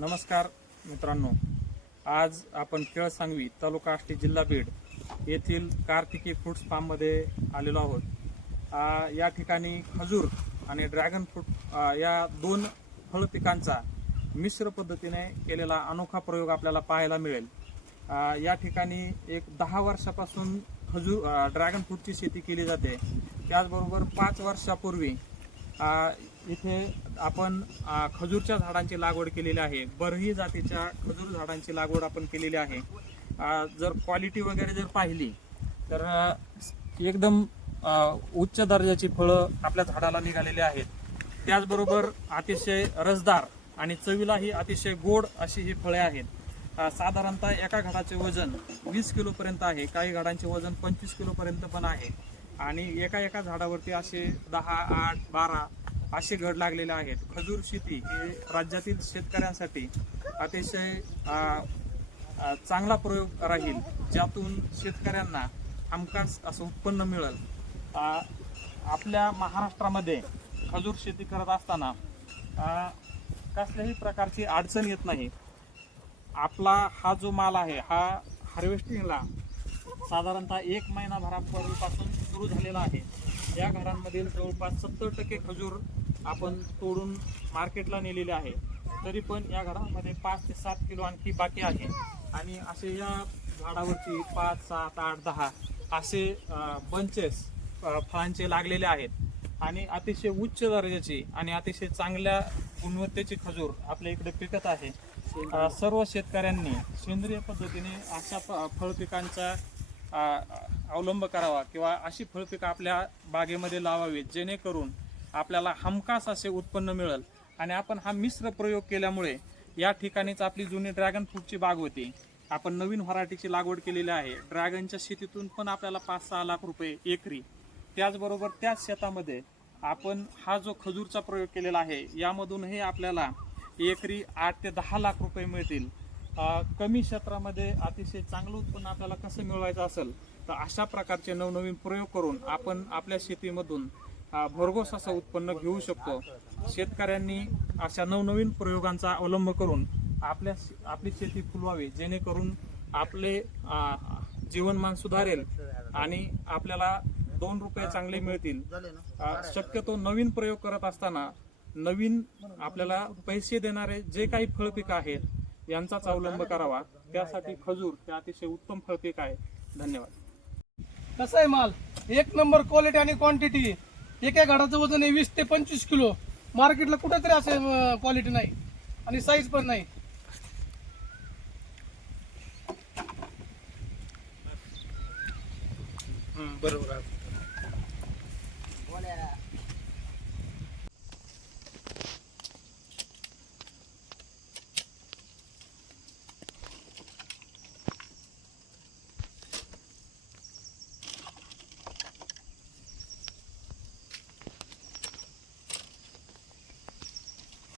नमस्कार मित्रांनो. आज आपण केळ सांगवी तालुका आष्टी जिल्हा बीड येथील कार्तिकी फ्रुट्स फार्ममध्ये आलेलो आहोत. या ठिकाणी खजूर आणि ड्रॅगन फ्रूट या दोन फळ पिकांचा मिश्र पद्धतीने केलेला अनोखा प्रयोग आपल्याला पाहायला मिळेल. या ठिकाणी एक दहा वर्षापासून खजूर ड्रॅगन फ्रूटची शेती केली जाते. त्याचबरोबर पाच वर्षापूर्वी इथे आपण खजूरच्या झाडांची लागवड केलेली आहे. बरही जातीच्या खजूर झाडांची लागवड आपण केलेली आहे. जर क्वालिटी वगैरे जर पाहिली तर एकदम उच्च दर्जाची फळं आपल्या झाडाला निघालेली आहेत. त्याचबरोबर अतिशय रसदार आणि चवीलाही अतिशय गोड अशी ही फळे आहेत. साधारणतः एका घडाचे वजन वीस किलोपर्यंत आहे. काही घडांचे वजन पंचवीस किलोपर्यंत पण आहे. आणि एका एका झाडावरती असे दहा आठ बारा असे घड लागलेले आहेत. खजूर शेती ही राज्यातील शेतकऱ्यांसाठी अतिशय चांगला प्रयोग राहील ज्यातून शेतकऱ्यांना हमखास असं उत्पन्न मिळेल. आपल्या महाराष्ट्रामध्ये खजूर शेती करत असताना कसल्याही प्रकारची अडचण येत नाही. आपला हा जो माल आहे हा हार्वेस्टिंगला साधारणतः एक महिनाभरापूर्वीपासून सुरू झालेला आहे. या घरांमधील जवळपास सत्तर टक्के खजूर आपण तोडून मार्केटला नेलेले आहे. तरी पण या घरामध्ये पाच ते सात किलो आणखी बाकी आहे. आणि असे या झाडावरती पाच सात आठ दहा असे बंचेस फळांचे लागलेले आहेत. आणि अतिशय उच्च दर्जाची आणि अतिशय चांगल्या गुणवत्तेची खजूर आपल्या इकडे पिकत आहे. सर्व शेतकऱ्यांनी सेंद्रिय पद्धतीने अशा फळ पिकांचा अवलंब करावा किंवा अशी फळपिकं आपल्या बागेमध्ये लावावीत जेणेकरून आपल्याला हमखास असे उत्पन्न मिळेल. आणि आपण हा मिश्र प्रयोग केल्यामुळे या ठिकाणीच आपली जुनी ड्रॅगन फ्रूटची बाग होती. आपण नवीन व्हरायटीची लागवड केलेली आहे. ड्रॅगनच्या शेतीतून पण आपल्याला पाच सहा लाख रुपये एकरी. त्याचबरोबर त्याच शेतामध्ये आपण हा जो खजूरचा प्रयोग केलेला आहे यामधूनही आपल्याला एकरी आठ ते दहा लाख रुपये मिळतील. कमी क्षेत्रामध्ये अतिशय चांगलं उत्पन्न आपल्याला कसं मिळवायचं असेल तर अशा प्रकारचे नवनवीन प्रयोग करून आपण आपल्या शेतीमधून भरघोस असं उत्पन्न घेऊ शकतो. शेतकऱ्यांनी अशा नवनवीन प्रयोगांचा अवलंब करून आपल्या आपली शेती फुलवावी जेणेकरून आपले जीवनमान सुधारेल आणि आपल्याला दोन रुपये चांगले मिळतील. शक्यतो नवीन प्रयोग करत असताना नवीन आपल्याला पैसे देणारे जे काही फळपिकं आहेत यांचाच अवलंब करावा. त्यासाठी खजूर हे अतिशय उत्तम फळपीक आहे. धन्यवाद. कसं आहे माल? एक नंबर क्वालिटी आणि क्वांटिटी एका घडाचं वजन आहे वीस ते पंचवीस किलो. मार्केटला कुठेतरी असे क्वालिटी नाही. आणि साईज पण नाही. बरोबर. बोल्या.